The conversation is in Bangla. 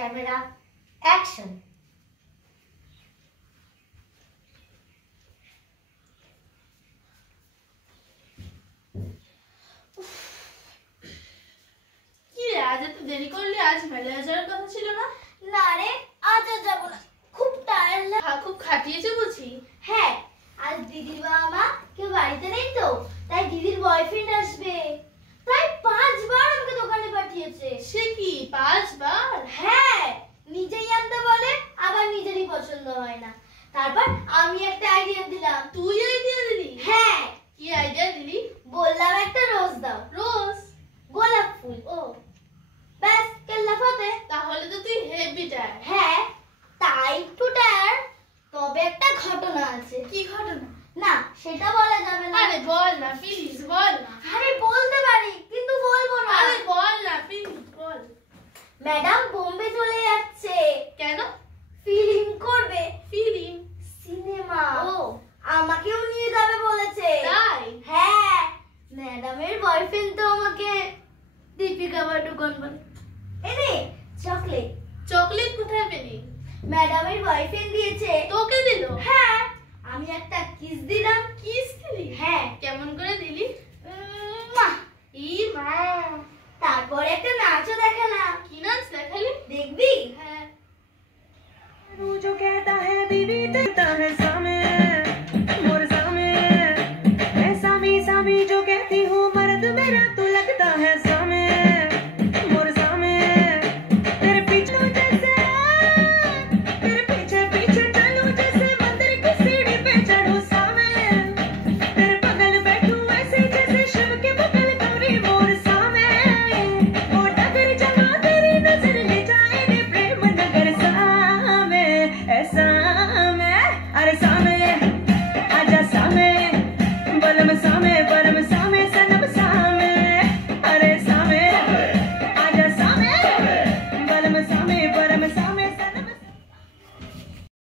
Camera action. কি রে, আজ এত দেরি করলি? আজ মেলায় যাওয়ার কথা ছিল না? না রে, আজ আর যাবো না, খুব টায়ার্ড লাগে। খুব খাটিয়েছে বুঝি? হ্যাঁ, আজ দিদির বাবা মা কেউ বাড়িতে নেই তো, তাই দিদির বয়ফ্রেন্ড আসবে। প্রায় 5 বার আমাকে দোকানে পাঠিয়েছে। সে কি 5 বার? হ্যাঁ, নিজেই আনতে বলে, আবার নিজেরই পছন্দ হয় না। তারপর আমি একটা আইডিয়া দিলাম। তুই আইডিয়া দিলি? হ্যাঁ। কি আইডিয়া দিলি? বললাম একটা রোজ দাও। রোজ? গোলাপ ফুল। ও ব্যাস, কেল্লা ফতে। তাহলে তো তুই হেভি টায়ার। হ্যাঁ, তাই একটু টায়ার্ড। তবে একটা ঘটনা আছে। কি ঘটনা? না, সেটা বলা যাবে না। আরে বল না প্লিজ, বল না। আরে বলতে পারি, কিন্তু বলবো না। আরে বল না প্লিজ, বল। ম্যাডাম বোম্বে চলে যাচ্ছে। কেন? ফিল্ম করবে। ফিল্ম? সিনেমা। ও, আমাকেও নিয়ে যাবে বলেছে। তাই? হ্যাঁ, ম্যাডামের বয়ফ্রেন্ড তো আমাকে দীপিকা পাডুকোন বলে। এনে চকলেট। চকলেট কোথায় পেলি? ম্যাডামের বয়ফ্রেন্ড দিয়েছে। তোকে দিল? হ্যাঁ, আমি একটা কিস দিলাম,